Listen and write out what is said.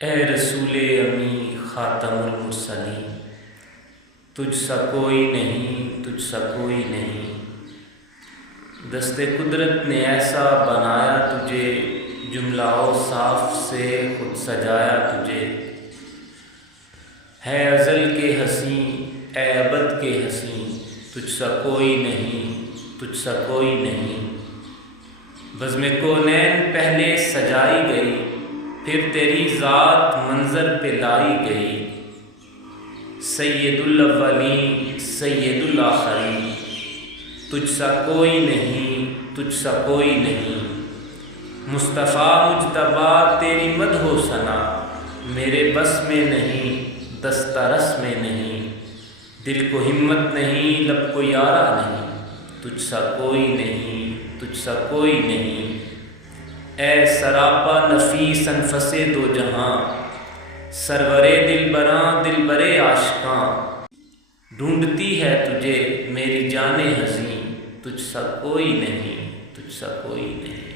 اے رسول امی خاتم المرسلین، تجھ سا کوئی نہیں، تجھ سا کوئی نہیں۔ دست قدرت نے ایسا بنایا تجھے، جملہ و صاف سے خود سجایا تجھے۔ ہے ازل کے حسین، اے ابد کے حسین، تجھ سا کوئی نہیں، تجھ سا کوئی نہیں۔ بزم کونین پہلے سجائی گئی، پھر تیری ذات منظر پہ لائی گئی۔ سید الاولین سید الآخرین، تجھ سا کوئی نہیں، تجھ سا کوئی نہیں۔ مصطفیٰ مجتبیٰ تیری مدح و ثنا، میرے بس میں نہیں، دسترس میں نہیں۔ دل کو ہمت نہیں، لب کو یارا نہیں، تجھ سا کوئی نہیں، تجھ سا کوئی نہیں۔ اے سراپا نفیس انفس دو جہاں، سرور دلبراں دلبر عاشقاں، ڈھونڈتی ہے تجھے میری جان حزین، تجھ سا کوئی نہیں، تجھ سا کوئی نہیں۔